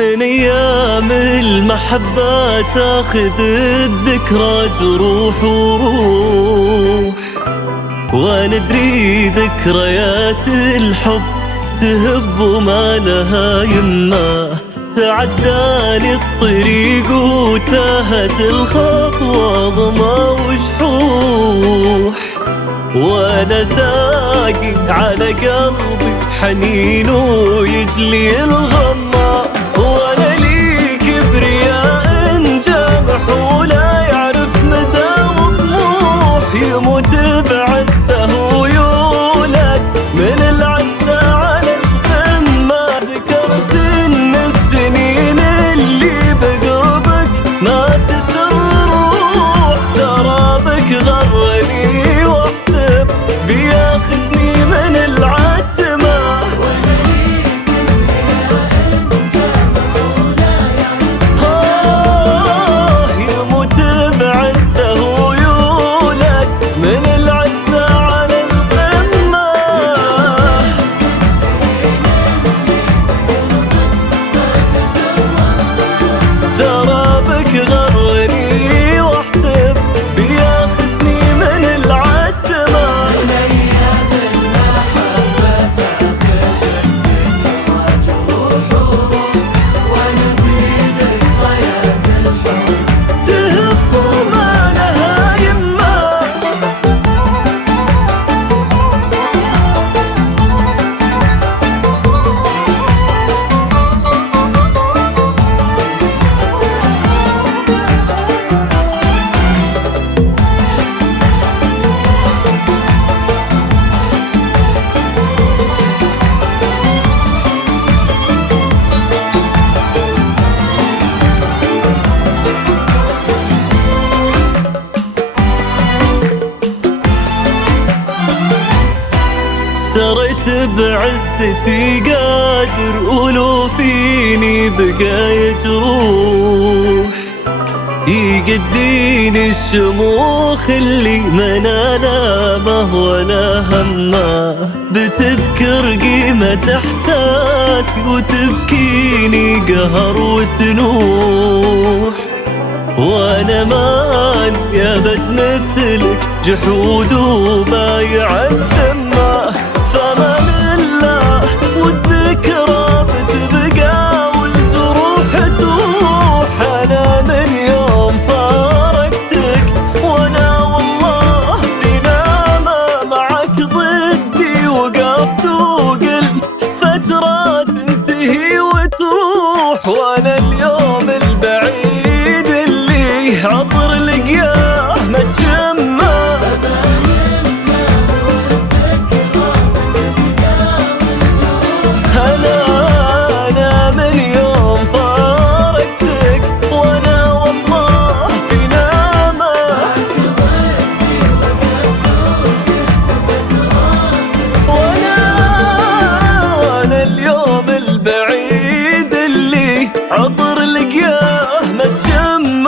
من ايام المحبة تاخذ الذكرى جروح وروح، وندري ذكريات الحب تهب وما لها يمه. تعداني الطريق وتاهت الخطوة ضما وشحوح، وانا ساقي على قلبي حنين ويجلي الغمة. وانا لي كبرياء جامح ولا يعرف مدى وطموح، يموت بعزه ويولد من العزة على القمة. ذكرت ان السنين اللي بقربك ما تسر روح، سرابك غرني واحسب بياخدني من العتمة. يموت بعزه ويولد من العزة على القمة. سرابك غرني واحسب بياخدني من العتمة. تهب وما لها يمه. سريت بعزتي قادر ولو فيني بقى يجروح، يقديني الشموخ اللي منالامه ولا همه. بتذكر قيمة احساسي وتبكيني قهر وتنوح، وانا ما يابد مثلك جحود وما يعدمه. فمن الله والذكرى بتبقى والجروح تروح. انا من يوم فارقتك وانا والله في نعمة، معك ضدي وقفت وقلت فترة تنتهي وتروح. وانا اليوم البعيد اللي عطر لقياه ما تشمه. أنا من يوم فارقتك وأنا والله في نعمة. وأنا اليوم البعيد اللي عطر لقياه ما تشمه.